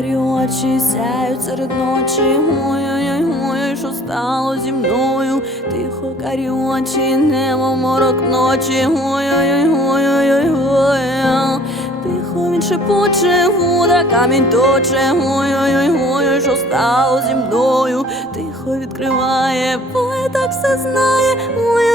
карі очі сяють серед ночі. Ой-ой-ой, ой, що стало зі мною? Тихо, карі очі, небо морок ночі. Ой-ой-ой, ой-ой-ой, ой. Тихо він шепоче, вода камінь точе. Ой-ой-ой, ой, що стало зі мною? Тихо відкриває, бо так все знає. Ой-ой-ой,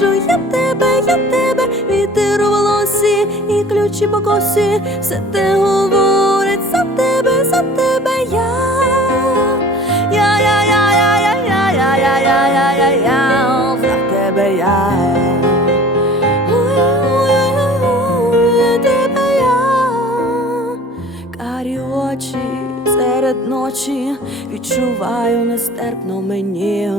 як. Я тебе, я тебе, вітер у волосі і ключі по косі. Все те говорить за тебе, за тебе я. Я, я, я, я, я, я, я, я, я, я, я, я, за тебе я. Серед ночі відчуваю нестерпно мені,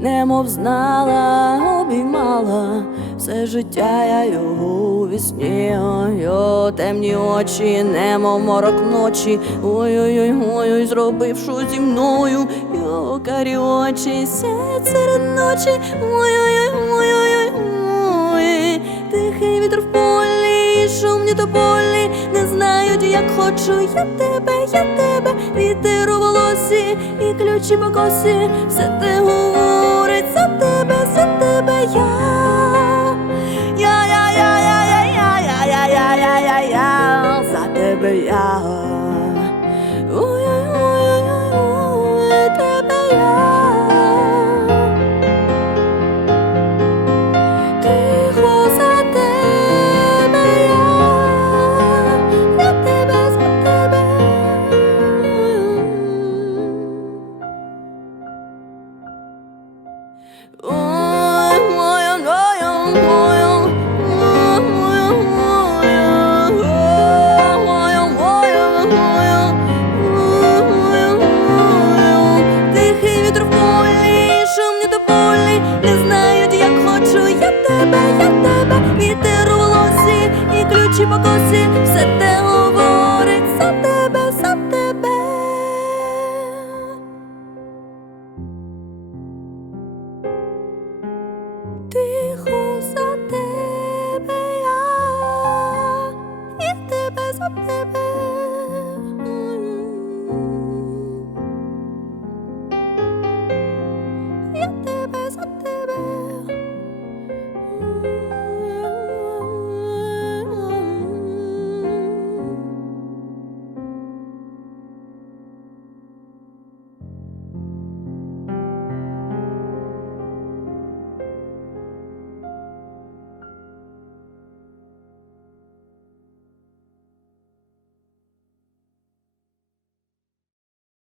немов знала, обіймала все життя я його у вісні, його темні очі, немов морок ночі. Ой-ой-ой, ой, зробив що зі мною, його карі очі сяють серед ночі. Ой-ой-ой, ой-ой-ой, як хочу. Я тебе, я тебе, вітер у волосі і ключі по косі. Все те говорить за тебе, за тебе я. Я, я, я, я, я, я, я, я, я, я, я, за тебе я. você, você é tão